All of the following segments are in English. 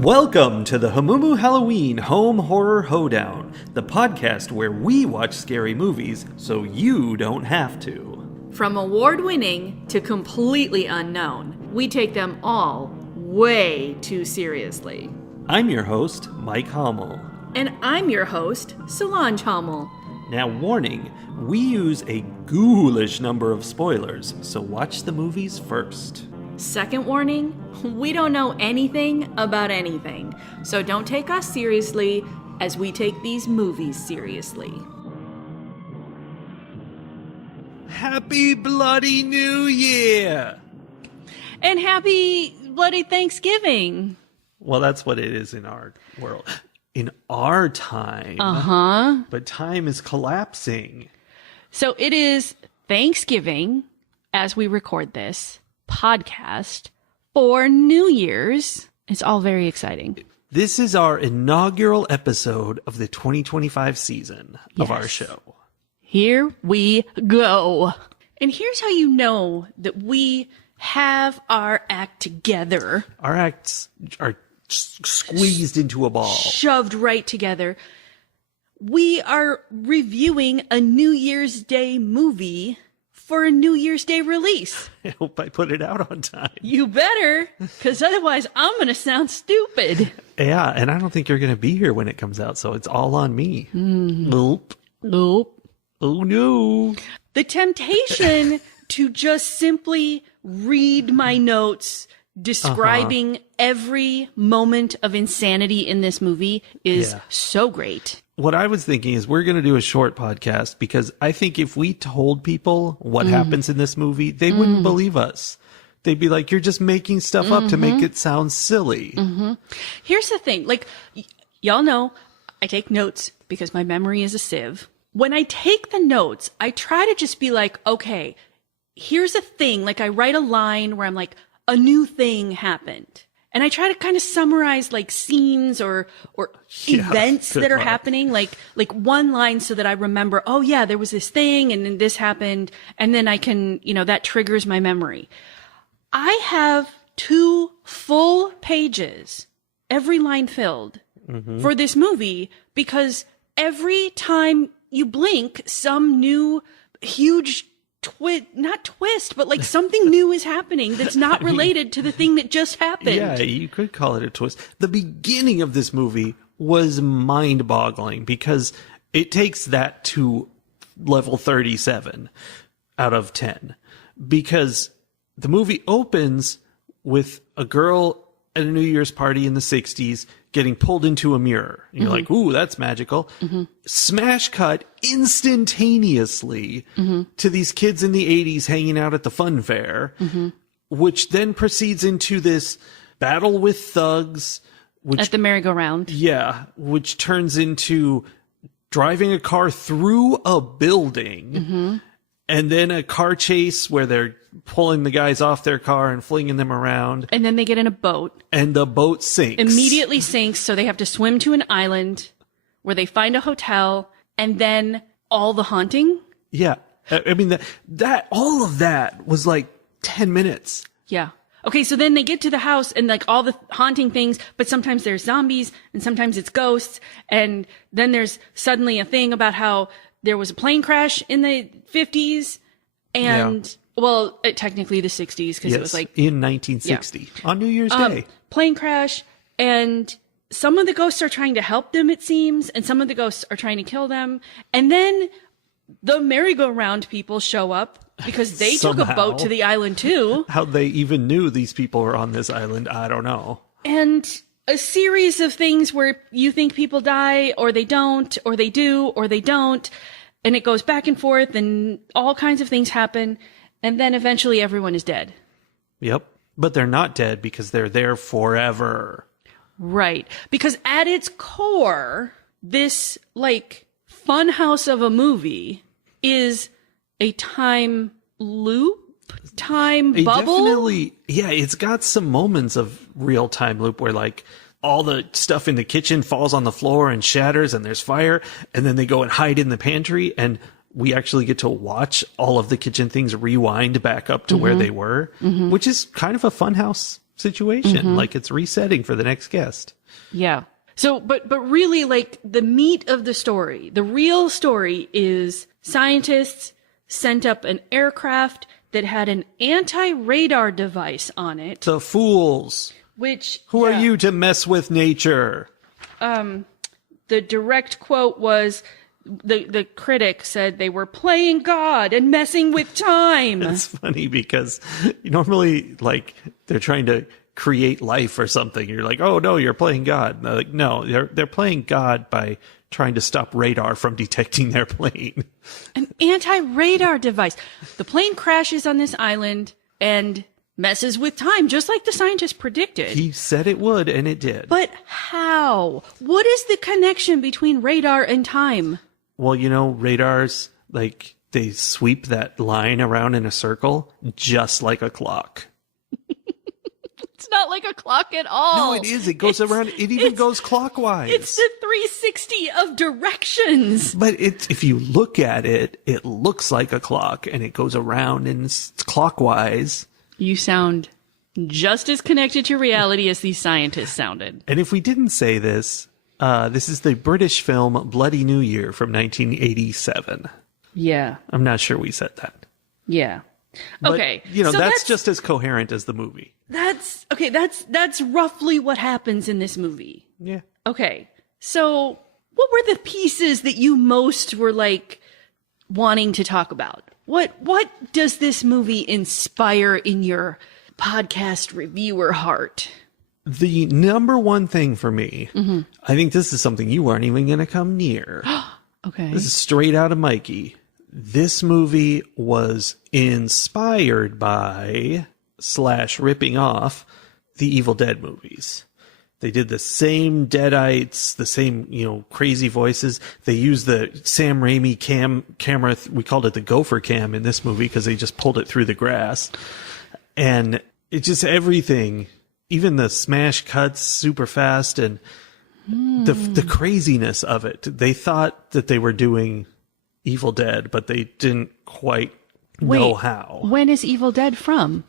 Welcome to the Hamumu Halloween Home Horror Hoedown, the podcast where we watch scary movies so you don't have to. From award-winning to completely unknown, we take them all way too seriously. I'm your host, Mike Hummel. And I'm your host, Solange Hummel. Now, warning, we use a ghoulish number of spoilers, so watch the movies first. Second warning, we don't know anything about anything, so don't take us seriously as we take these movies seriously. Happy Bloody New Year! And happy Bloody Thanksgiving! Well, that's what it is in our world. In our time. Uh-huh. But time is collapsing. So it is Thanksgiving as we record this podcast for New Year's. It's all very exciting. This is our inaugural episode of the 2025 season of our show. Here we go. And here's how you know that we have our act together. Our acts are squeezed into a ball. Shoved right together. We are reviewing a New Year's Day movie for a New Year's Day release. I hope I put it out on time. You better, because otherwise I'm going to sound stupid. Yeah, and I don't think you're going to be here when it comes out, so it's all on me. Nope. Nope. Oh, no. The temptation to just simply read my notes describing every moment of insanity in this movie is so great. What I was thinking is we're going to do a short podcast because I think if we told people what happens in this movie, they wouldn't believe us. They'd be like, you're just making stuff up to make it sound silly. Here's the thing. Like, y'all know I take notes because my memory is a sieve. When I take the notes, I try to just be like, okay, here's a thing. Like I write a line where I'm like, a new thing happened. And I try to kind of summarize like scenes or events that are happening, like one line so that I remember, oh yeah, there was this thing and then this happened. And then I can, that triggers my memory. I have 2 full pages, every line filled for this movie because every time you blink, some new huge not twist, but like something new is happening that's not related to the thing that just happened. Yeah, you could call it a twist. The beginning of this movie was mind-boggling because it takes that to level 37 out of 10. Because the movie opens with a girl at a New Year's party in the 60s getting pulled into a mirror. And you're like, ooh, that's magical. Smash cut instantaneously to these kids in the 80s hanging out at the fun fair, which then proceeds into this battle with thugs. At the merry-go-round. Yeah, which turns into driving a car through a building. And then a car chase where they're pulling the guys off their car and flinging them around. And then they get in a boat. And the boat sinks. Immediately sinks, so they have to swim to an island where they find a hotel, and then all the haunting. Yeah. I mean, that all of that was like 10 minutes. Yeah. Okay, so then they get to the house and like all the haunting things, but sometimes there's zombies and sometimes it's ghosts. And then there's suddenly a thing about how there was a plane crash in the 50s and, well, technically the 60s because it was like in 1960 on New Year's Day. Plane crash, and some of the ghosts are trying to help them, it seems, and some of the ghosts are trying to kill them. And then the merry-go-round people show up because they took a boat to the island too. How they even knew these people were on this island, I don't know. And a series of things where you think people die, or they don't, or they do, or they don't. And it goes back and forth, and all kinds of things happen. And then eventually everyone is dead. Yep. But they're not dead because they're there forever. Right. Because at its core, this, like, funhouse of a movie is a time loop? Time bubble? Definitely. Yeah, it's got some moments of real time loop where, like, all the stuff in the kitchen falls on the floor and shatters and there's fire. And then they go and hide in the pantry. And we actually get to watch all of the kitchen things rewind back up to where they were, which is kind of a funhouse situation, like it's resetting for the next guest. Yeah. So, but really, like, the meat of the story, the real story is scientists sent up an aircraft that had an anti-radar device on it. The fools. Which... Who are you to mess with nature? The direct quote was, the critic said they were playing God and messing with time. It's funny because normally, like, they're trying to create life or something. You're like, oh no, you're playing God. And they're like, no, they're playing God by trying to stop radar from detecting their plane. An anti-radar device. The plane crashes on this island and messes with time, just like the scientists predicted. He said it would, and it did. But how? What is the connection between radar and time? Well, radars, like, they sweep that line around in a circle just like a clock. It's not like a clock at all. No, it is. It goes around. It even goes clockwise. It's the 360 of directions. But if you look at it, it looks like a clock, and it goes around and it's clockwise. You sound just as connected to reality as these scientists sounded. And if we didn't say this, this is the British film Bloody New Year from 1987. Yeah. I'm not sure we said that. Yeah. But, okay. So that's just as coherent as the movie. That's roughly what happens in this movie. Yeah. Okay. So what were the pieces that you most were like wanting to talk about? What does this movie inspire in your podcast reviewer heart? The number one thing for me, I think this is something you aren't even going to come near. Okay. This is straight out of Mikey. This movie was inspired by / ripping off the Evil Dead movies. They did the same deadites, the same, crazy voices. They used the Sam Raimi camera. We called it the gopher cam in this movie because they just pulled it through the grass. And it just everything, even the smash cuts super fast and the craziness of it. They thought that they were doing Evil Dead, but they didn't quite know how. When is Evil Dead from?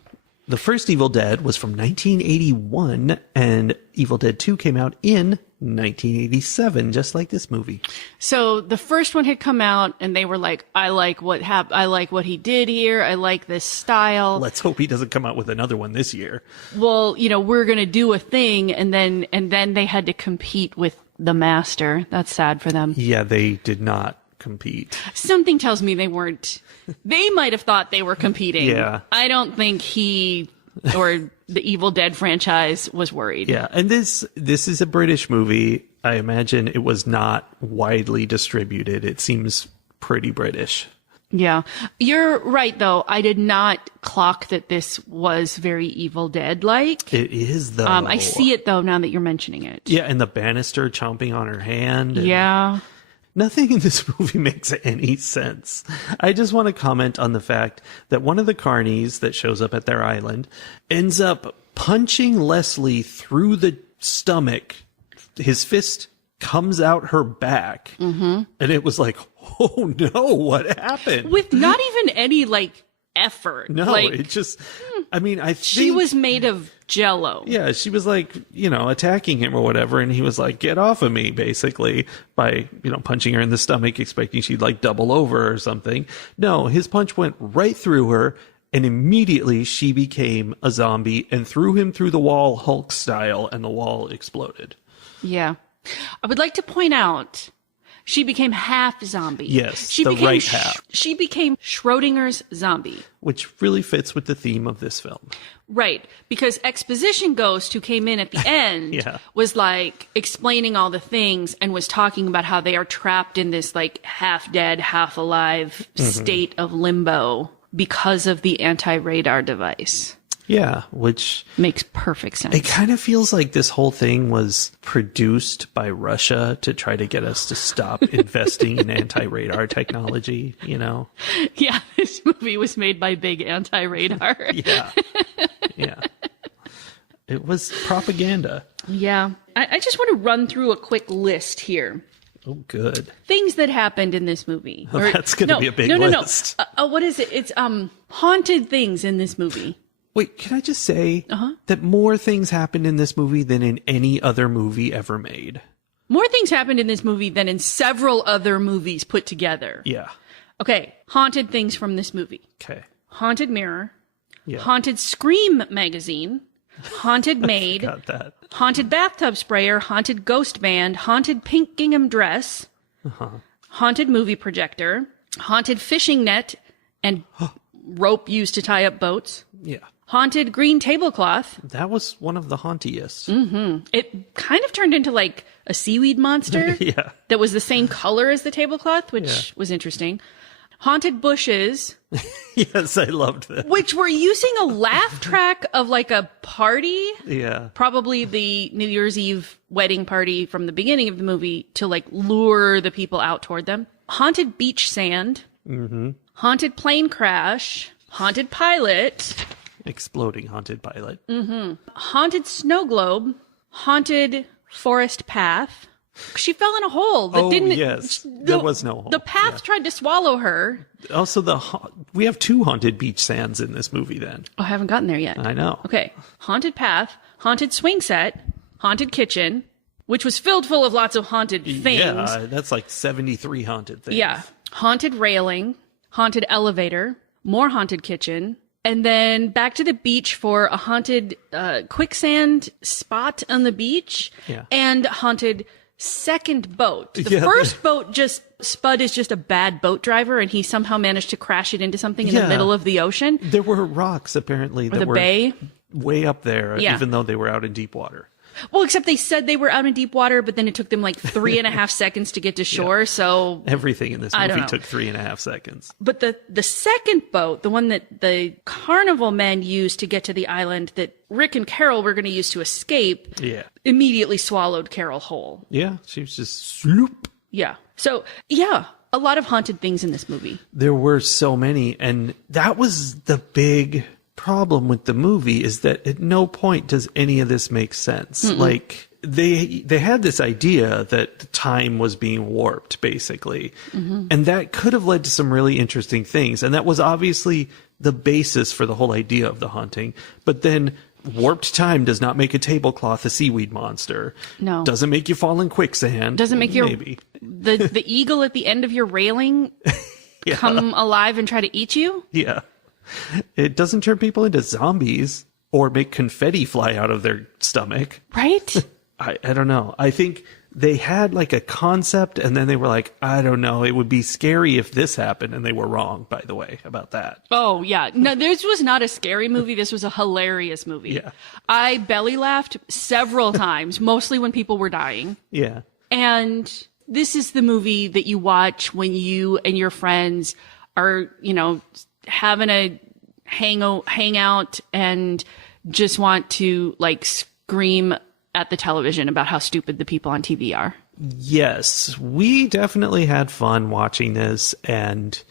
The first Evil Dead was from 1981, and Evil Dead 2 came out in 1987, just like this movie. So the first one had come out, and they were like, "I like what I like what he did here. I like this style." Let's hope he doesn't come out with another one this year. Well, we're gonna do a thing, and then they had to compete with the master. That's sad for them. Yeah, they did not compete. Something tells me they weren't. They might have thought they were competing. Yeah. I don't think he or the Evil Dead franchise was worried. Yeah, and this is a British movie. I imagine it was not widely distributed. It seems pretty British. Yeah. You're right, though. I did not clock that this was very Evil Dead-like. It is, though. I see it, though, now that you're mentioning it. Yeah, and the banister chomping on her hand. Yeah. Nothing in this movie makes any sense. I just want to comment on the fact that one of the carnies that shows up at their island ends up punching Leslie through the stomach. His fist comes out her back. Mm-hmm. And it was like, oh no, what happened? With not even any, effort. No, it just, I think she was made of Jell-O. Yeah, she was attacking him or whatever, and he was like, get off of me, basically, by, punching her in the stomach, expecting she'd double over or something. No, his punch went right through her, and immediately she became a zombie and threw him through the wall Hulk style, and the wall exploded. Yeah. I would like to point out, she became half zombie. Yes, the right half. She became Schrodinger's zombie. Which really fits with the theme of this film. Right, because Exposition Ghost, who came in at the end, was explaining all the things and was talking about how they are trapped in this half dead, half alive state of limbo because of the anti-radar device. Yeah, which makes perfect sense. It kind of feels like this whole thing was produced by Russia to try to get us to stop investing in anti-radar technology, Yeah, this movie was made by big anti-radar. Yeah. It was propaganda. Yeah. I just want to run through a quick list here. Oh, good. Things that happened in this movie. Well, that's going to be a big list. No. What is it? It's haunted things in this movie. Wait, can I just say that more things happened in this movie than in any other movie ever made? More things happened in this movie than in several other movies put together. Yeah. Okay, haunted things from this movie. Okay. Haunted mirror. Yeah. Haunted Scream magazine. Haunted maid. Got that. Haunted bathtub sprayer. Haunted ghost band. Haunted pink gingham dress. Haunted movie projector. Haunted fishing net and rope used to tie up boats. Yeah. Haunted green tablecloth. That was one of the hauntiest. It kind of turned into like a seaweed monster Yeah. that was the same color as the tablecloth, which was interesting. Haunted bushes, Yes, I loved that. which were using a laugh track of like a party, Yeah. probably the New Year's Eve wedding party from the beginning of the movie, to like lure the people out toward them. Haunted beach sand. Haunted plane crash. Haunted pilot. Exploding haunted pilot. Haunted snow globe. Haunted forest path. She fell in a hole that didn't. Yes. There was no hole. The path tried to swallow her. Also, we have 2 haunted beach sands in this movie then. Oh, I haven't gotten there yet. I know. Okay. Haunted path. Haunted swing set. Haunted kitchen, which was filled full of lots of haunted things. Yeah, that's like 73 haunted things. Yeah. Haunted railing. Haunted elevator. More haunted kitchen. And then back to the beach for a haunted quicksand spot on the beach. Yeah. And haunted second boat. The Yeah. first boat Spud is just a bad boat driver, and he somehow managed to crash it into something in the middle of the ocean. There were rocks apparently that The were bay. way up there, Yeah. even though they were out in deep water. Well, except they said they were out in deep water, but then it took them like 3.5 seconds to get to shore. So, Everything in this I don't movie know. took 3.5 seconds. but the second boat, the one that the carnival men used to get to the island that Rick and Carol were going to use to escape, Yeah. immediately swallowed Carol whole. Yeah, she was just sloop. Yeah. So, yeah, a lot of haunted things in this movie. There were so many, and that was the big problem with the movie, is that at no point does any of this make sense. Like they had this idea that time was being warped basically, and that could have led to some really interesting things, and that was obviously the basis for the whole idea of the haunting. But then warped time does not make a tablecloth a seaweed monster. No. Doesn't make you fall in quicksand. Doesn't make your maybe the eagle at the end of your railing Yeah. come alive and try to eat you. Yeah. It doesn't turn people into zombies or make confetti fly out of their stomach. Right? I don't know. I think they had like a concept and then they were like, I don't know, it would be scary if this happened. And they were wrong, by the way, about that. Oh, yeah. No, this was not a scary movie. This was a hilarious movie. Yeah. I belly laughed several times, mostly when people were dying. Yeah. And this is the movie that you watch when you and your friends are, having a hangout and just want to like scream at the television about how stupid the people on TV are. Yes, we definitely had fun watching this. And,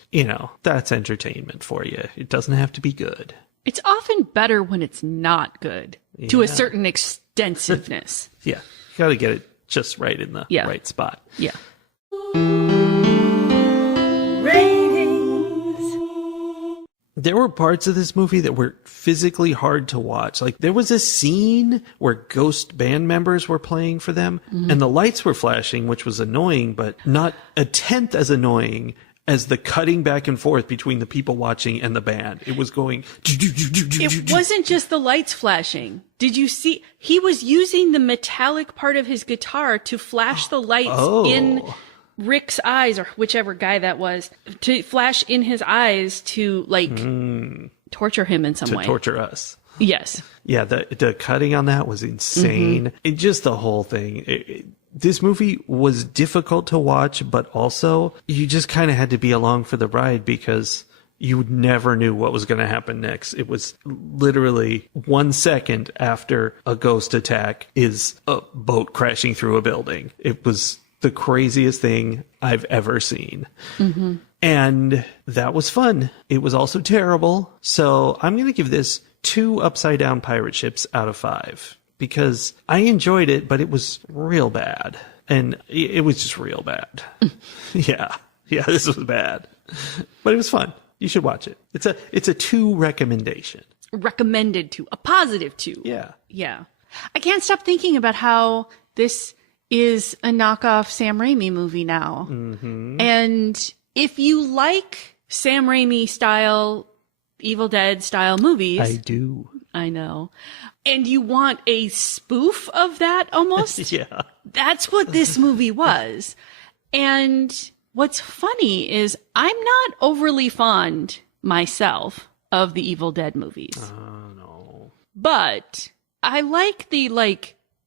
that's entertainment for you. It doesn't have to be good. It's often better when it's not good to a certain extensiveness. Yeah. You got to get it just right in the right spot. Yeah. There were parts of this movie that were physically hard to watch. Like there was a scene where ghost band members were playing for them and the lights were flashing, which was annoying, but not a tenth as annoying as the cutting back and forth between the people watching and the band. It was going. It wasn't just the lights flashing. Did you see? He was using the metallic part of his guitar to flash the lights in Rick's eyes, or whichever guy that was, to flash in his eyes to like torture him in some way. Torture us. Yes. Yeah, the cutting on that was insane. And just the whole thing. This movie was difficult to watch, but also you just kind of had to be along for the ride because you never knew what was going to happen next. It was literally 1 second after a ghost attack is a boat crashing through a building. It was the craziest thing I've ever seen. And that was fun. It was also terrible. So I'm going to give this 2 upside down pirate ships out of 5 because I enjoyed it, but it was real bad. And it was just real bad. Yeah, this was bad, but it was fun. You should watch it. It's a 2 recommendation. recommended to, a positive to. Yeah. Yeah. I can't stop thinking about how this is a knockoff Sam Raimi movie now. Mm-hmm. And if you like Sam Raimi style, Evil Dead style movies. I do. I know. And you want a spoof of that almost? Yeah. That's what this movie was. And what's funny is I'm not overly fond myself of the Evil Dead movies. Oh, no. But I like the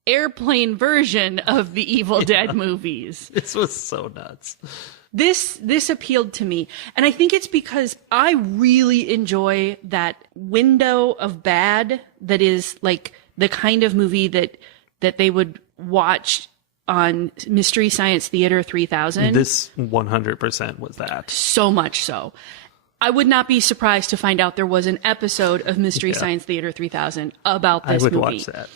airplane version of the Evil Dead movies. This was so nuts. This appealed to me. And I think it's because I really enjoy that window of bad that is like the kind of movie that they would watch on Mystery Science Theater 3000. This 100% was that. So much so. I would not be surprised to find out there was an episode of Mystery Science Theater 3000 about this movie. I would watch that.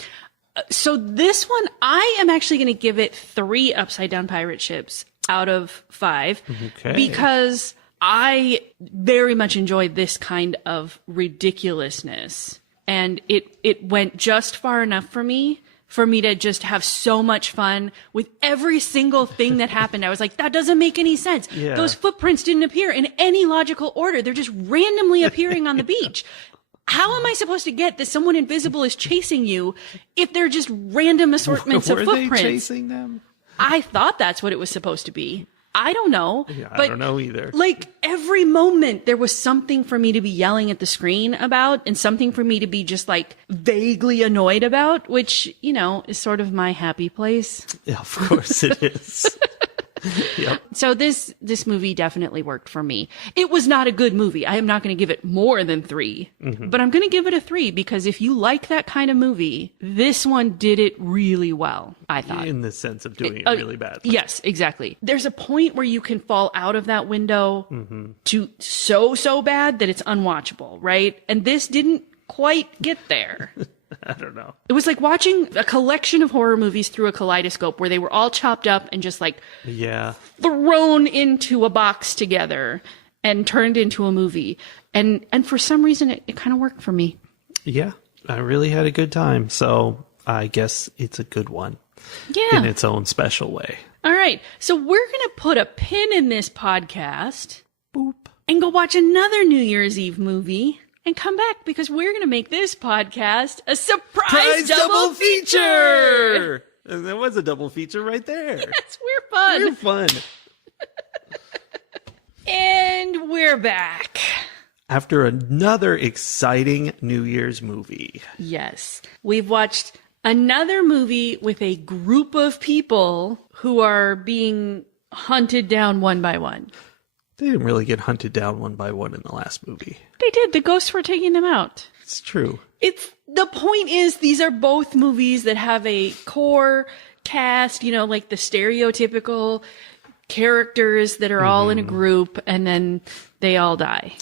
So this one, I am actually going to give it 3 upside down pirate ships out of 5 because I very much enjoyed this kind of ridiculousness, and it went just far enough for me to just have so much fun with every single thing that happened. I was like, that doesn't make any sense. Yeah. Those footprints didn't appear in any logical order. They're just randomly appearing on the beach. How am I supposed to get that someone invisible is chasing you if they're just random assortments of footprints? Were they chasing them? I thought that's what it was supposed to be. I don't know. Yeah, but I don't know either. Like every moment there was something for me to be yelling at the screen about and something for me to be just like vaguely annoyed about, which, you know, is sort of my happy place. Yeah, of course it is. Yep. So this movie definitely worked for me. It was not a good movie. I am not going to give it more than 3, but I'm going to give it a 3 because if you like that kind of movie, this one did it really well, I thought. In the sense of doing it really badly. Yes, exactly. There's a point where you can fall out of that window to so bad that it's unwatchable, right? And this didn't quite get there. I don't know. It was like watching a collection of horror movies through a kaleidoscope where they were all chopped up and just like thrown into a box together and turned into a movie. And for some reason, it kind of worked for me. Yeah, I really had a good time. So I guess it's a good one. Yeah. In its own special way. All right. So we're going to put a pin in this podcast. Boop. And go watch another New Year's Eve movie. And come back because we're going to make this podcast a surprise double feature. There was a double feature right there. Yes, we're fun. We're fun. And we're back. After another exciting New Year's movie. Yes. We've watched another movie with a group of people who are being hunted down one by one. They didn't really get hunted down one by one in the last movie. They did. The ghosts were taking them out. It's true. The point is these are both movies that have a core cast, you know, like the stereotypical characters that are all in a group and then they all die.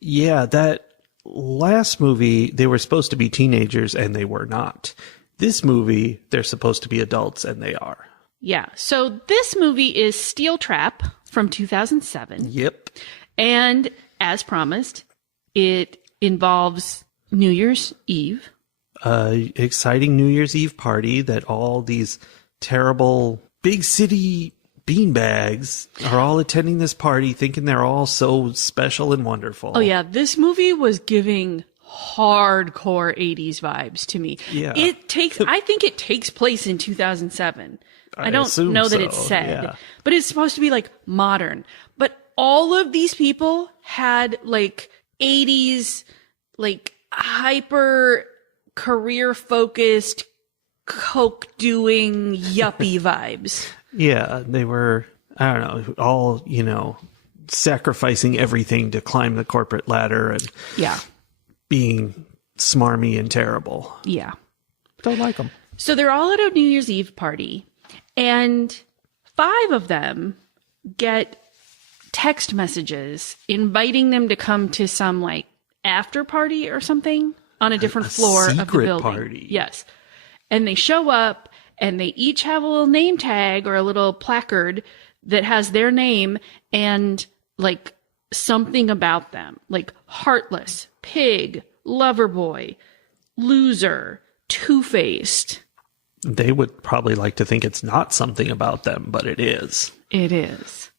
Yeah, that last movie, they were supposed to be teenagers and they were not. This movie, they're supposed to be adults and they are. Yeah. So this movie is Steel Trap from 2007. Yep. And as promised, it involves New Year's Eve. Exciting New Year's Eve party that all these terrible big city beanbags are all attending this party thinking they're all so special and wonderful. Oh yeah, this movie was giving hardcore 80s vibes to me. Yeah. I think it takes place in 2007. I don't know that it's said, but it's supposed to be like modern. But all of these people had like 80s, like hyper career focused, coke doing yuppie vibes. Yeah, they were, I don't know, all, you know, sacrificing everything to climb the corporate ladder and being smarmy and terrible. Yeah. Don't like them. So they're all at a New Year's Eve party. And 5 of them get text messages inviting them to come to some like after party or something on a different floor of the building. Party. Yes. And they show up and they each have a little name tag or a little placard that has their name and like something about them, like heartless, pig, Loverboy, loser, two-faced. They would probably like to think it's not something about them, but it is. It is.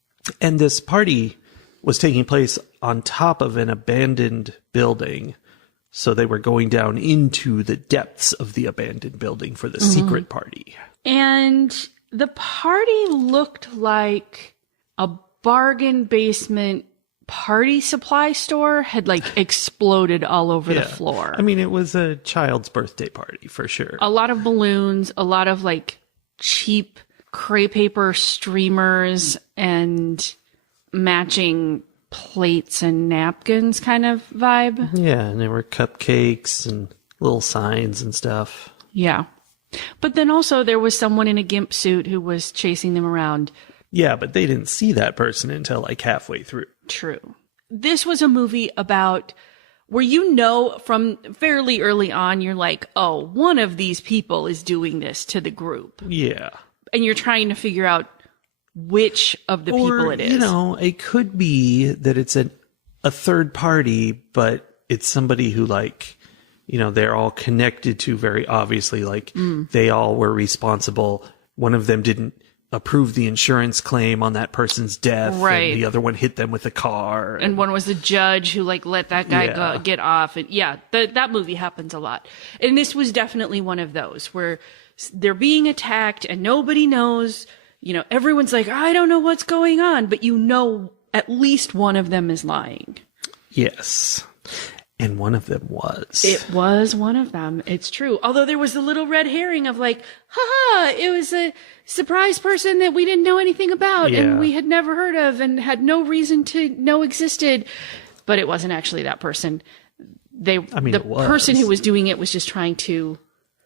And this party was taking place on top of an abandoned building. So they were going down into the depths of the abandoned building for the secret party. And the party looked like a bargain basement party supply store had like exploded all over the floor. I mean, it was a child's birthday party for sure. A lot of balloons, a lot of like cheap crepe paper streamers and matching plates and napkins kind of vibe. Yeah, and there were cupcakes and little signs and stuff. Yeah. But then also there was someone in a gimp suit who was chasing them around. Yeah, but they didn't see that person until like halfway through. True. This was a movie about where you know from fairly early on, you're like, oh, one of these people is doing this to the group. Yeah. And you're trying to figure out which of the people it is. You know, it could be that it's a third party, but it's somebody who like, you know, they're all connected to very obviously, like they all were responsible. One of them didn't approve the insurance claim on that person's death. Right. And the other one hit them with a car. And one was the judge who like let that guy get off. And that movie happens a lot. And this was definitely one of those where they're being attacked and nobody knows, you know, everyone's like, I don't know what's going on, but you know, at least one of them is lying. Yes. And one of them was. It was one of them. It's true. Although there was the little red herring of like, haha, it was a surprise person that we didn't know anything about and we had never heard of and had no reason to know existed. But it wasn't actually that person. The person who was doing it was just trying to.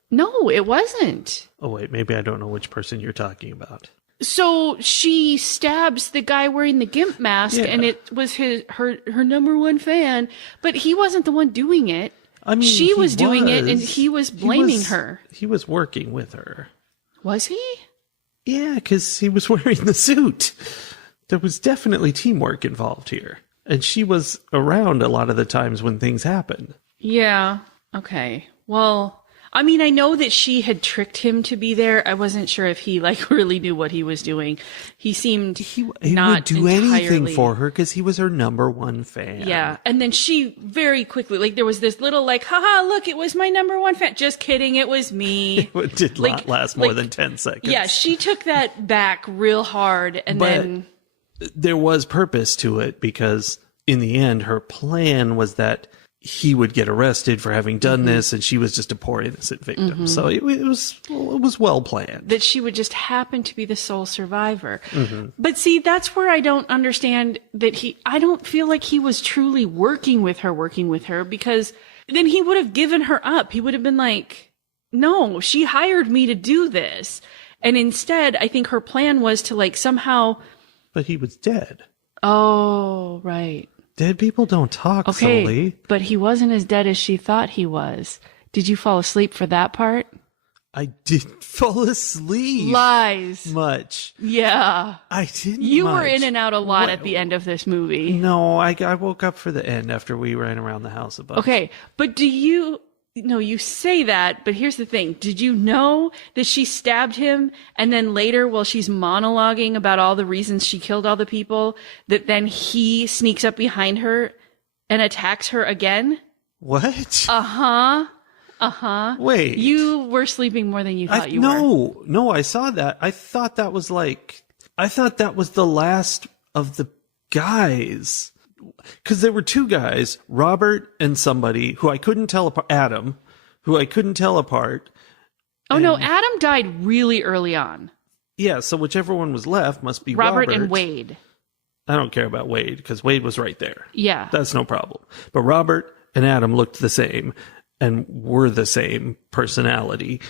No, it wasn't. Oh, wait, maybe I don't know which person you're talking about. So she stabs the guy wearing the gimp mask, and it was her number one fan, but he wasn't the one doing it. I mean, she was doing it, and he was blaming her. He was working with her. Was he? Yeah, because he was wearing the suit. There was definitely teamwork involved here, and she was around a lot of the times when things happened. Yeah. Okay. Well, I mean, I know that she had tricked him to be there. I wasn't sure if he like really knew what he was doing. He seemed he not would do anything for her because he was her number one fan. Yeah, and then she very quickly like there was this little like, haha, look, it was my number one fan. Just kidding, it was me. It did not last more than 10 seconds. Yeah, she took that back real hard, and then there was purpose to it because in the end, her plan was that he would get arrested for having done this, and she was just a poor innocent victim. So it was well planned. That she would just happen to be the sole survivor. But see, that's where I don't understand that I don't feel like he was truly working with her because then he would have given her up. He would have been like, no, she hired me to do this. And instead, I think her plan was to like somehow. But he was dead. Oh, right. Dead people don't talk, Sully. But he wasn't as dead as she thought he was. Did you fall asleep for that part? I didn't fall asleep. Lies. Much. Yeah. I didn't. You were in and out a lot at the end of this movie. No, I woke up for the end after we ran around the house a bunch. Okay, but no, you say that, but here's the thing. Did you know that she stabbed him and then later while she's monologuing about all the reasons she killed all the people, that then he sneaks up behind her and attacks her again? What? Uh-huh. Uh-huh. Wait. You were sleeping more than you thought you were. No, I saw that. I thought that was the last of the guys. Because there were two guys, Robert and somebody who I couldn't tell apart, Adam, who I couldn't tell apart. Oh, no, Adam died really early on. Yeah, so whichever one was left must be Robert and Wade. I don't care about Wade, because Wade was right there. Yeah. That's no problem. But Robert and Adam looked the same and were the same personality.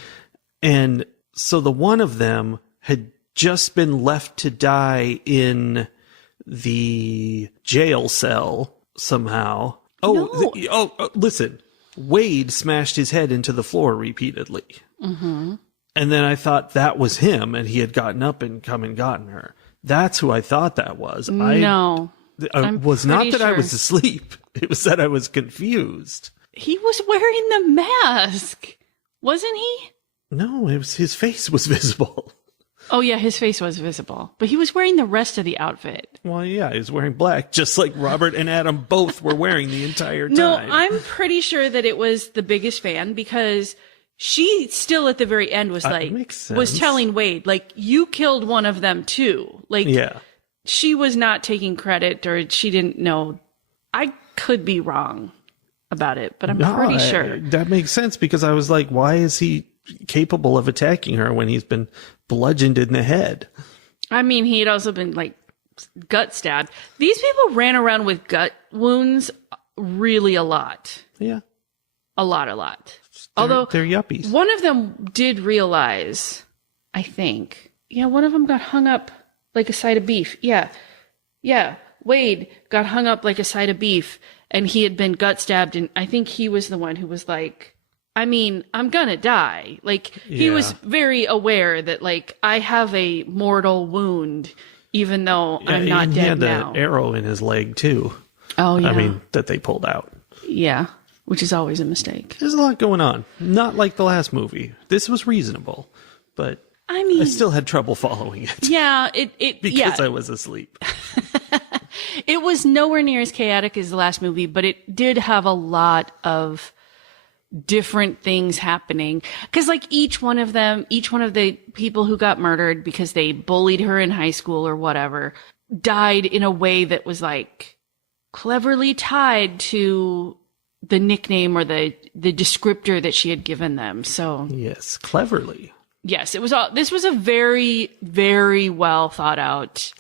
And so the one of them had just been left to die in the jail cell somehow. Listen. Wade smashed his head into the floor repeatedly. Mm-hmm. And then I thought that was him and he had gotten up and come and gotten her. That's who I thought that was. No. I was not that I was asleep. It was that I was confused. He was wearing the mask, wasn't he? No, it was his face was visible. Oh, yeah, his face was visible. But he was wearing the rest of the outfit. Well, yeah, he was wearing black, just like Robert and Adam both were wearing the entire time. No, I'm pretty sure that it was the biggest fan because she still at the very end was like, makes sense. was telling Wade, like, you killed one of them too. Like, Yeah. she was not taking credit or she didn't know. I could be wrong about it, but I'm pretty sure. That makes sense because I was like, why is he capable of attacking her when he's been bludgeoned in the head? I mean, he had also been like gut stabbed. These people ran around with gut wounds really a lot. Yeah. A lot. Although they're yuppies. One of them did realize, I think. Yeah, one of them got hung up like a side of beef. Yeah. Wade got hung up like a side of beef and he had been gut stabbed. And I think he was the one who was like, I mean, I'm gonna die. Like, he was very aware that, like, I have a mortal wound, even though I'm not dead now. He had an arrow in his leg, too. Oh, yeah. I mean, that they pulled out. Yeah, which is always a mistake. There's a lot going on. Not like the last movie. This was reasonable, but I mean, I still had trouble following it. Yeah, because I was asleep. It was nowhere near as chaotic as the last movie, but it did have a lot of different things happening. Because, like, each one of the people who got murdered because they bullied her in high school or whatever, died in a way that was, like, cleverly tied to the nickname or the descriptor that she had given them. So yes, cleverly. Yes, this was a very, very well thought out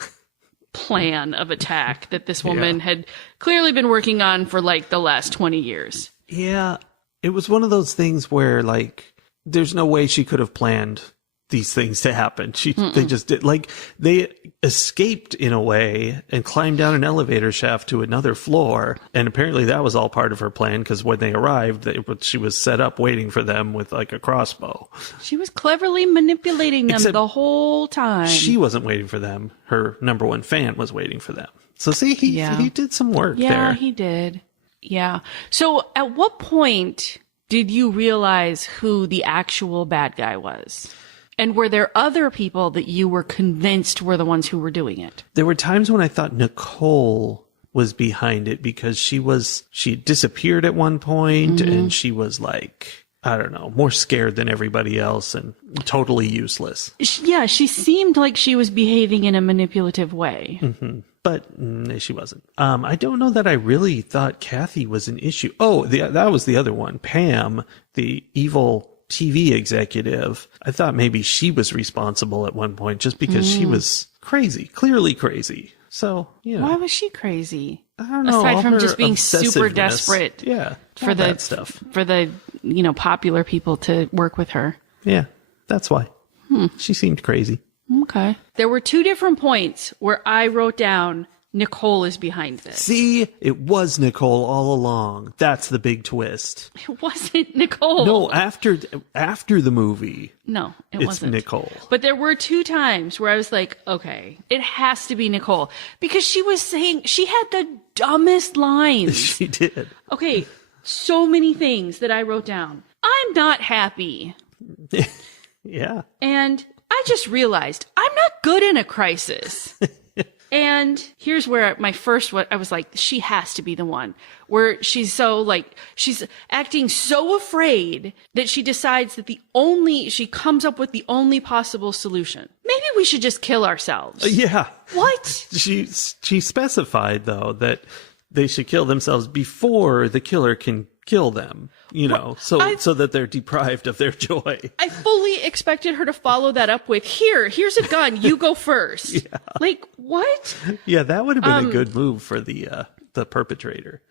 plan of attack that this woman had clearly been working on for like the last 20 years. Yeah, it was one of those things where, like, there's no way she could have planned these things to happen. They just did. Like, they escaped in a way and climbed down an elevator shaft to another floor. And apparently that was all part of her plan because when they arrived, she was set up waiting for them with, like, a crossbow. She was cleverly manipulating them the whole time. She wasn't waiting for them. Her number one fan was waiting for them. So see, he did some work there. Yeah, he did. Yeah. So at what point did you realize who the actual bad guy was? And were there other people that you were convinced were the ones who were doing it? There were times when I thought Nicole was behind it because she disappeared at one point and she was like, I don't know, more scared than everybody else and totally useless. Yeah, she seemed like she was behaving in a manipulative way. Mm-hmm. But she wasn't. I don't know that I really thought Kathy was an issue. Oh, that was the other one. Pam, the evil TV executive. I thought maybe she was responsible at one point just because she was crazy, clearly crazy. So, you know. Why was she crazy? I don't know. Aside from just being super desperate for the stuff. For the, popular people to work with her. Yeah, that's why. She seemed crazy. Okay. There were two different points where I wrote down Nicole is behind this. See, it was Nicole all along. That's the big twist. It wasn't Nicole. No, after the movie. No, it's wasn't. Nicole. But there were two times where I was like, okay, it has to be Nicole. Because she was saying, she had the dumbest lines. She did. Okay, so many things that I wrote down. I'm not happy. Yeah. And I just realized I'm not good in a crisis. And here's where I was like, she has to be the one where she's she's acting so afraid that she decides that she comes up with the only possible solution. Maybe we should just kill ourselves. Yeah. What? She specified though that they should kill themselves before the killer can kill them, so that they're deprived of their joy. I fully expected her to follow that up with, here's a gun, you go first. Yeah. Like, what? Yeah, that would have been a good move for the perpetrator.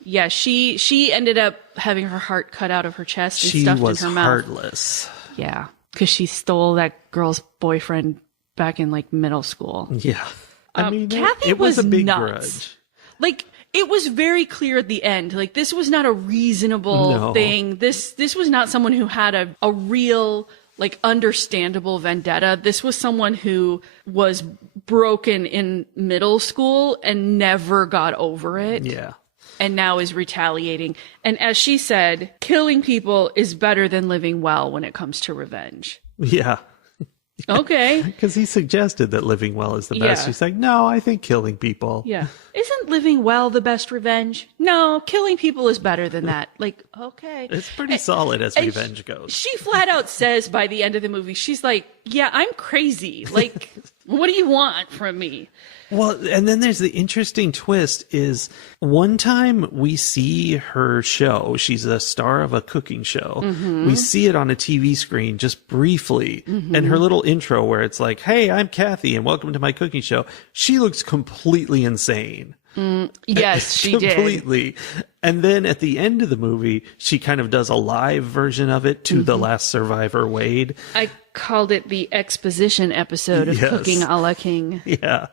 Yeah, she ended up having her heart cut out of her chest and stuffed in her mouth. She was heartless. Yeah, because she stole that girl's boyfriend back in, like, middle school. Yeah. I mean, Kathy it was a big nuts. grudge. Like, it was very clear at the end. Like, this was not a reasonable thing. This was not someone who had a real, like, understandable vendetta. This was someone who was broken in middle school and never got over it. Yeah. and now is retaliating. And as she said, killing people is better than living well when it comes to revenge. Yeah. Okay. Because he suggested that living well is the best. Yeah. He's like, no, I think killing people. Yeah. Isn't living well the best revenge? No, killing people is better than that. Like, okay. It's pretty solid as revenge goes. She flat out says by the end of the movie, she's like, yeah, I'm crazy. Like, what do you want from me? Well, and then there's the interesting twist is one time we see her show. She's a star of a cooking show. We see it on a TV screen just briefly. And her little intro where it's like, hey, I'm Kathy and welcome to my cooking show. She looks completely insane. Yes, she did. Completely. And then at the end of the movie, she kind of does a live version of it to the last survivor, Wade. I called it the exposition episode of Yes. Cooking a la King. Yeah.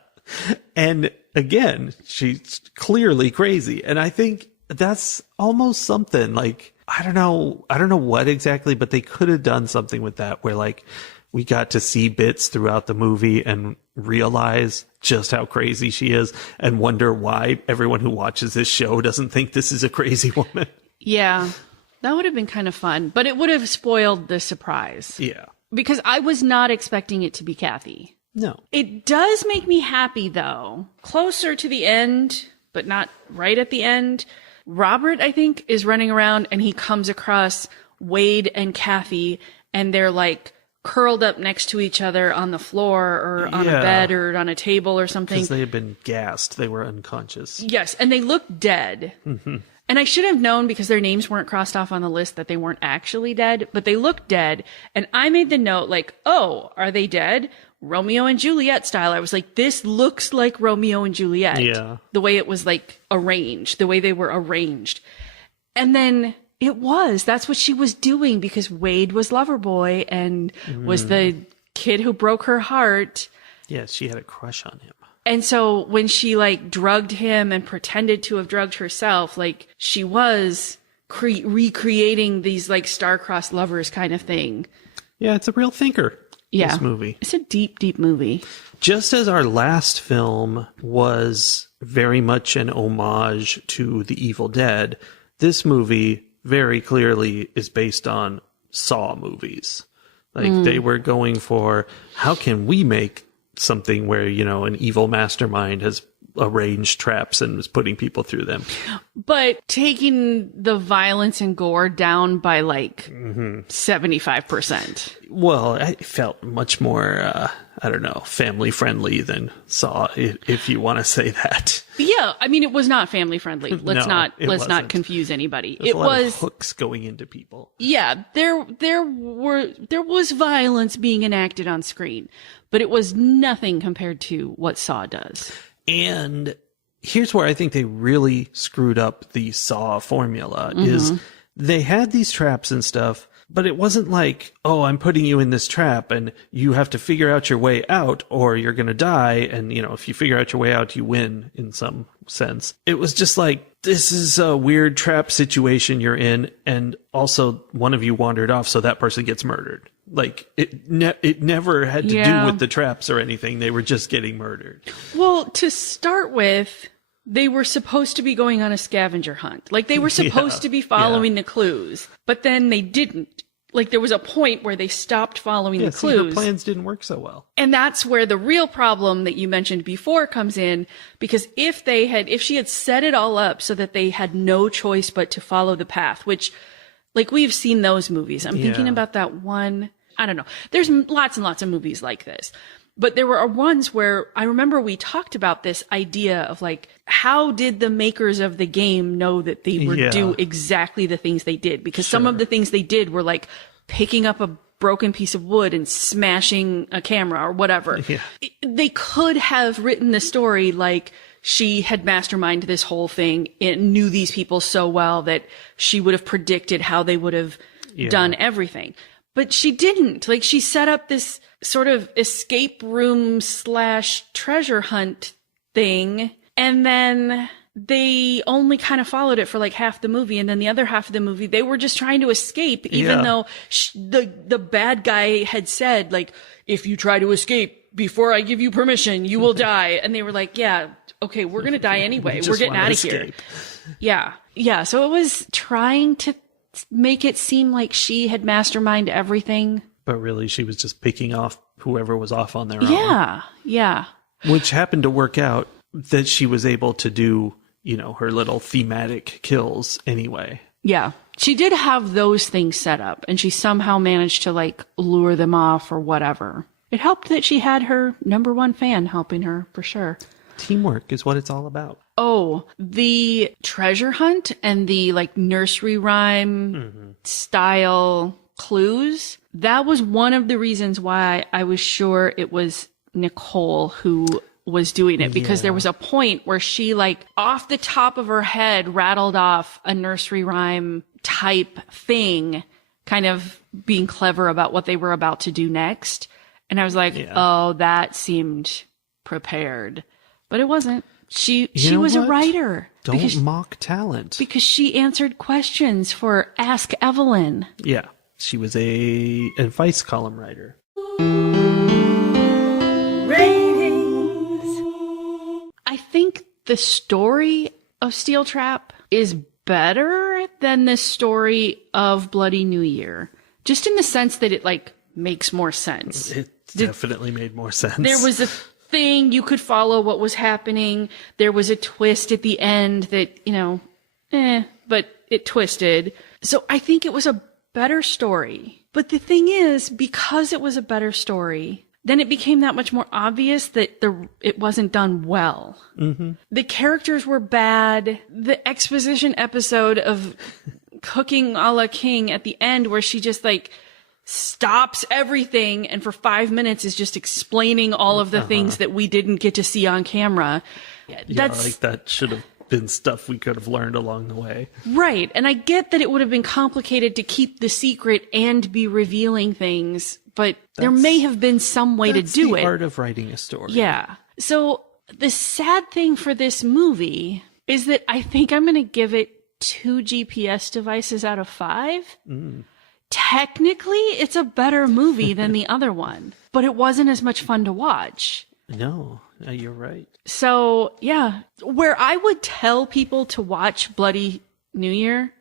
And again, she's clearly crazy. And I think that's almost something like, I don't know what exactly, but they could have done something with that where like we got to see bits throughout the movie and realize just how crazy she is and wonder why everyone who watches this show doesn't think this is a crazy woman. Yeah, that would have been kind of fun, but it would have spoiled the surprise. Yeah. Because I was not expecting it to be Kathy. No. It does make me happy, though. Closer to the end, but not right at the end. Robert, I think, is running around and he comes across Wade and Kathy, and they're like curled up next to each other on the floor or on a bed or on a table or something. Because they had been gassed. They were unconscious. Yes, and they look dead. And I should have known because their names weren't crossed off on the list that they weren't actually dead, but they looked dead. And I made the note like, oh, are they dead? Romeo and Juliet style. I was like, this looks like Romeo and Juliet. Yeah. The way it was like arranged, the way they were arranged. And then it was. That's what she was doing because Wade was Loverboy and was the kid who broke her heart. Yeah, she had a crush on him. And so when she like drugged him and pretended to have drugged herself, like she was recreating these like star-crossed lovers kind of thing. Yeah, it's a real thinker. Yeah. This movie. It's a deep, deep movie. Just as our last film was very much an homage to The Evil Dead, this movie very clearly is based on Saw movies. Like they were going for, how can we make something where, you know, an evil mastermind has arranged traps and is putting people through them. But taking the violence and gore down by like 75%. Well, it felt much more, I don't know, family friendly than Saw, if you want to say that. Yeah, I mean, it was not family friendly. Let's No, it not wasn't. confuse anybody. There's It a lot was of hooks going into people. Yeah, there was violence being enacted on screen, but it was nothing compared to what Saw does. And here's where I think they really screwed up the Saw formula is they had these traps and stuff, but it wasn't like, oh, I'm putting you in this trap and you have to figure out your way out or you're going to die. And, you know, if you figure out your way out, you win in some sense. It was just like, this is a weird trap situation you're in. And also one of you wandered off, so that person gets murdered. Like it never had to do with the traps or anything. They were just getting murdered. Well, to start with, they were supposed to be going on a scavenger hunt. Like they were supposed to be following the clues, but then they didn't. Like there was a point where they stopped following the See, her clues. plans didn't work so well. And that's where the real problem that you mentioned before comes in, because if she had set it all up so that they had no choice but to follow the path, which like we've seen those movies. I'm thinking about that one. I don't know. There's lots and lots of movies like this. But there were ones where I remember we talked about this idea of like, how did the makers of the game know that they would do exactly the things they did? Because some of the things they did were like picking up a broken piece of wood and smashing a camera or whatever. Yeah. They could have written the story like she had masterminded this whole thing and knew these people so well that she would have predicted how they would have done everything. But she didn't. Like she set up this sort of escape room / treasure hunt thing. And then they only kind of followed it for like half the movie. And then the other half of the movie, they were just trying to escape, even though the bad guy had said, like, if you try to escape, before I give you permission, you will die. And they were like, yeah, okay, we're going to die anyway. We're getting out of here. Yeah. Yeah. So it was trying to make it seem like she had masterminded everything. But really, she was just picking off whoever was off on their own. Yeah. Yeah. Which happened to work out that she was able to do, you know, her little thematic kills anyway. Yeah. She did have those things set up, and she somehow managed to, like, lure them off or whatever. It helped that she had her number one fan helping her, for sure. Teamwork is what it's all about. Oh, the treasure hunt and the, like, nursery rhyme style clues. That was one of the reasons why I was sure it was Nicole who was doing it, because there was a point where she, like, off the top of her head rattled off a nursery rhyme type thing, kind of being clever about what they were about to do next. And I was like, oh, that seemed prepared. But it wasn't. She was a writer. Don't mock talent. Because she answered questions for Ask Evelyn. Yeah. She was a advice column writer. I think the story of Steel Trap is better than the story of Bloody New Year. Just in the sense that it, like, makes more sense. It definitely made more sense. There was a thing, you could follow what was happening. There was a twist at the end that, you know, but it twisted. So I think it was a better story. But the thing is, because it was a better story, then it became that much more obvious that it wasn't done well. Mm-hmm. The characters were bad. The exposition episode of Cooking a la King at the end, where she just, like, stops everything and for 5 minutes is just explaining all of the things that we didn't get to see on camera. Like that should have been stuff we could have learned along the way. Right. And I get that it would have been complicated to keep the secret and be revealing things, but there may have been some way to do it. That's the art of writing a story. Yeah. So the sad thing for this movie is that I think I'm going to give it 2 GPS devices out of 5. Technically, it's a better movie than the other one, but it wasn't as much fun to watch. No, you're right. So, yeah, where I would tell people to watch Bloody New Year,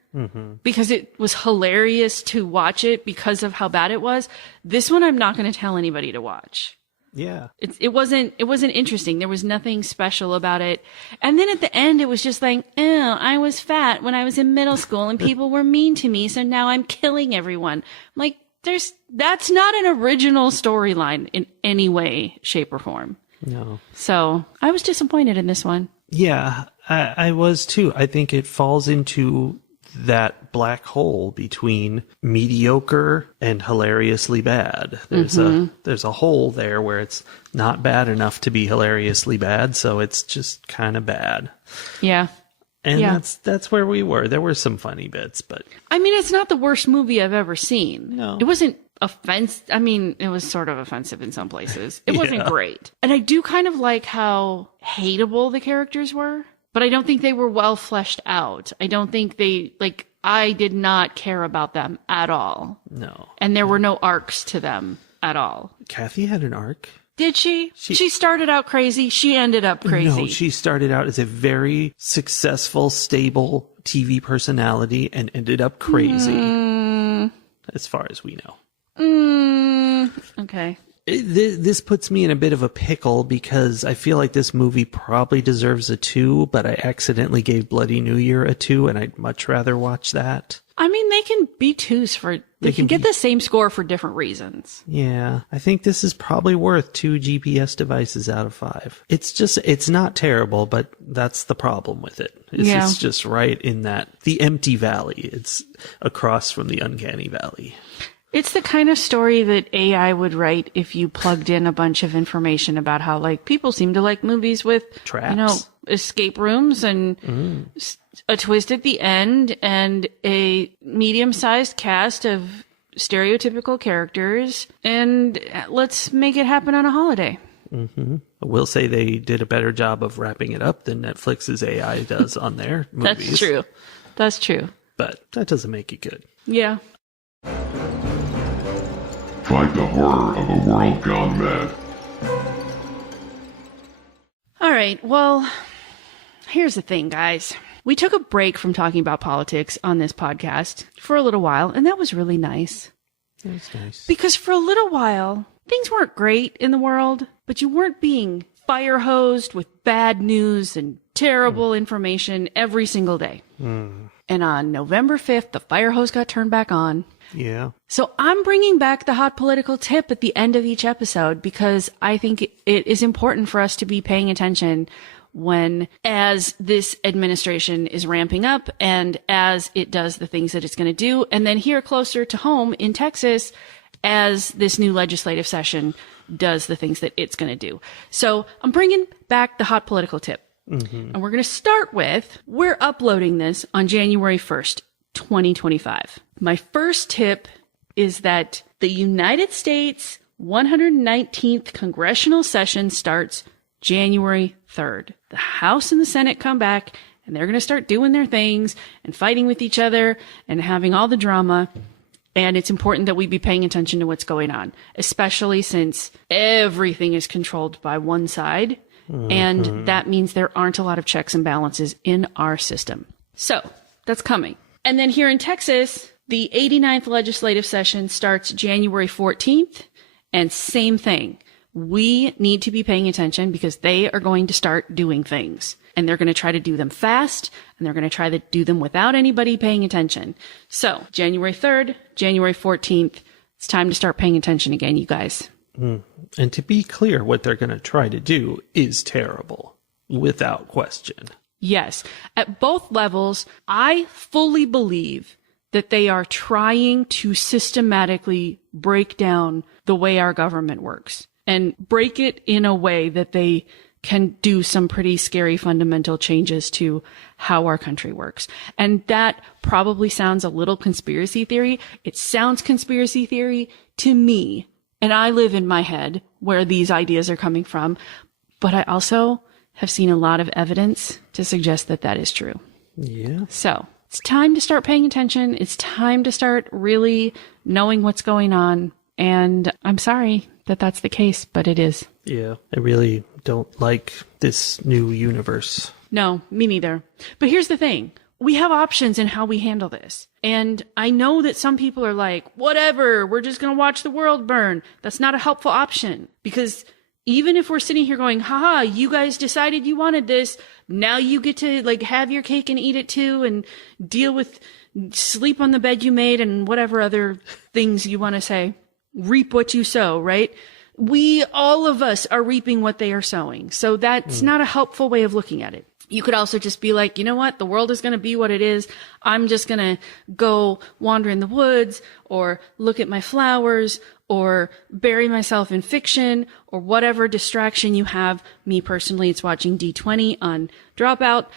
because it was hilarious to watch it because of how bad it was, this one I'm not going to tell anybody to watch. Yeah. It wasn't interesting. There was nothing special about it. And then at the end, it was just like, oh, I was fat when I was in middle school and people were mean to me. So now I'm killing everyone. I'm like, that's not an original storyline in any way, shape, or form. No. So I was disappointed in this one. Yeah, I was too. I think it falls into that black hole between mediocre and hilariously bad. There's a hole there where it's not bad enough to be hilariously bad, so it's just kind of bad. Yeah. And that's where we were. There were some funny bits, but I mean, it's not the worst movie I've ever seen. No. It wasn't offensive. I mean, it was sort of offensive in some places. It wasn't great. And I do kind of like how hateable the characters were. But I don't think they were well fleshed out. I don't think I did not care about them at all. No. And there were no arcs to them at all. Kathy had an arc. Did she? She started out crazy. She ended up crazy. No, she started out as a very successful, stable TV personality and ended up crazy. As far as we know. Okay. This puts me in a bit of a pickle because I feel like this movie probably deserves a 2, but I accidentally gave Bloody New Year a 2, and I'd much rather watch that. I mean, they can be 2s for... They can get the same score for different reasons. Yeah. I think this is probably worth 2 GPS devices out of 5. It's not terrible, but that's the problem with it. It's just right in the empty valley. It's across from the uncanny valley. It's the kind of story that AI would write if you plugged in a bunch of information about how, like, people seem to like movies with traps, escape rooms and a twist at the end and a medium-sized cast of stereotypical characters, and let's make it happen on a holiday. I will say they did a better job of wrapping it up than Netflix's AI does on their movies. That's true. But that doesn't make it good. Yeah. Fight the horror of a world gone mad. right. Well, here's the thing, guys. We took a break from talking about politics on this podcast for a little while, and that was really nice. That's nice. Because for a little while, things weren't great in the world, but you weren't being fire hosed with bad news and terrible information every single day. And on November 5th, the fire hose got turned back on. Yeah. So I'm bringing back the hot political tip at the end of each episode because I think it is important for us to be paying attention as this administration is ramping up and as it does the things that it's going to do. And then here closer to home in Texas, as this new legislative session does the things that it's going to do. So I'm bringing back the hot political tip. And we're going to start with, we're uploading this on January 1st, 2025. My first tip is that the United States 119th congressional session starts January 3rd. The House and the Senate come back and they're going to start doing their things and fighting with each other and having all the drama. And it's important that we be paying attention to what's going on, especially since everything is controlled by one side. And that means there aren't a lot of checks and balances in our system. So that's coming. And then here in Texas, the 89th legislative session starts January 14th. And same thing. We need to be paying attention because they are going to start doing things. And they're going to try to do them fast. And they're going to try to do them without anybody paying attention. So January 3rd, January 14th, it's time to start paying attention again, you guys. And to be clear, what they're going to try to do is terrible, without question. Yes. At both levels, I fully believe that they are trying to systematically break down the way our government works and break it in a way that they can do some pretty scary fundamental changes to how our country works. And that probably sounds a little conspiracy theory. It sounds conspiracy theory to me. And I live in my head where these ideas are coming from. But I also have seen a lot of evidence to suggest that that is true. Yeah. So it's time to start paying attention. It's time to start really knowing what's going on. And I'm sorry that that's the case, but it is. Yeah. I really don't like this new universe. No, me neither. But here's the thing. We have options in how we handle this. And I know that some people are like, whatever, we're just going to watch the world burn. That's not a helpful option because even if we're sitting here going, haha, you guys decided you wanted this. Now you get to like have your cake and eat it too and deal with sleep on the bed you made and whatever other things you want to say. Reap what you sow, right? All of us are reaping what they are sowing. So that's not a helpful way of looking at it. You could also just be like, you know what? The world is going to be what it is. I'm just going to go wander in the woods or look at my flowers or bury myself in fiction or whatever distraction you have. Me personally, it's watching D20 on Dropout.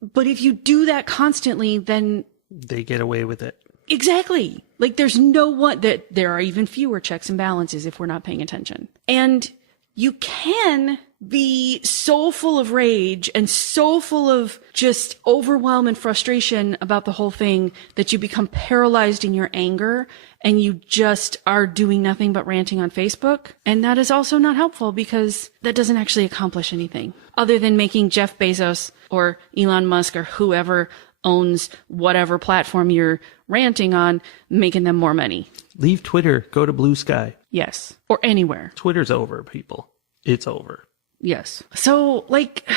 But if you do that constantly, then they get away with it. Exactly. Like there's no one that there are even fewer checks and balances if we're not paying attention. And you can be so full of rage and so full of just overwhelm and frustration about the whole thing that you become paralyzed in your anger and you just are doing nothing but ranting on Facebook. And that is also not helpful because that doesn't actually accomplish anything other than making Jeff Bezos or Elon Musk or whoever owns whatever platform you're ranting on, making them more money. Leave Twitter, go to Blue Sky. Yes. Or anywhere. Twitter's over, people. It's over. Yes. So, like,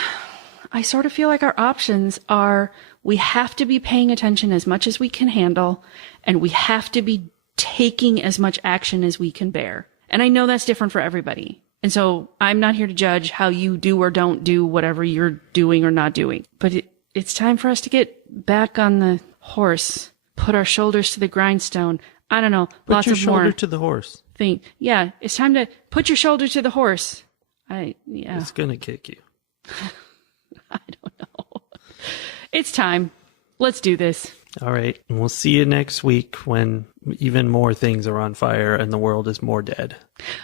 I sort of feel like our options are we have to be paying attention as much as we can handle, and we have to be taking as much action as we can bear. And I know that's different for everybody. And so I'm not here to judge how you do or don't do whatever you're doing or not doing. But it's time for us to get back on the horse, put our shoulders to the grindstone. I don't know. Put lots your of shoulder more to the horse. thing. Yeah, it's time to put your shoulder to the horse. Yeah. It's going to kick you. I don't know. It's time. Let's do this. All right. And we'll see you next week when even more things are on fire and the world is more dead.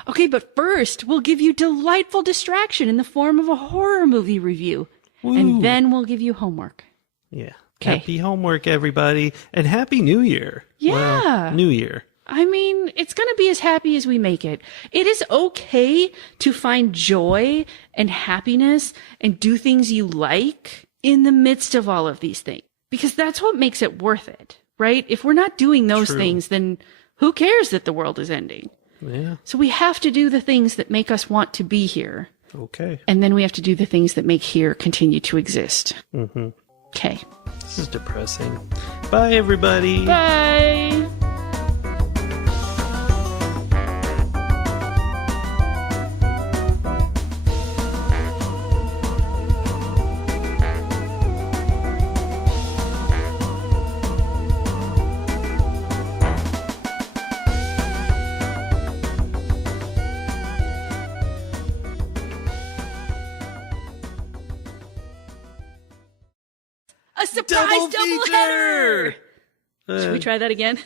Okay, but first, we'll give you delightful distraction in the form of a horror movie review. Woo. And then we'll give you homework. Yeah. 'Kay. Happy homework, everybody. And Happy New Year. Yeah. Well, New Year. I mean, it's going to be as happy as we make it. It is okay to find joy and happiness and do things you like in the midst of all of these things, because that's what makes it worth it, right? If we're not doing those things, then who cares that the world is ending? Yeah. So we have to do the things that make us want to be here. Okay. And then we have to do the things that make here continue to exist. Mm-hmm. Okay. This is depressing. Bye, everybody. Bye. A surprise double header! Should we try that again?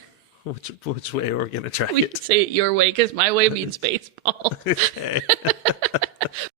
Which way are we going to try We it? say it your way because my way means baseball. Okay.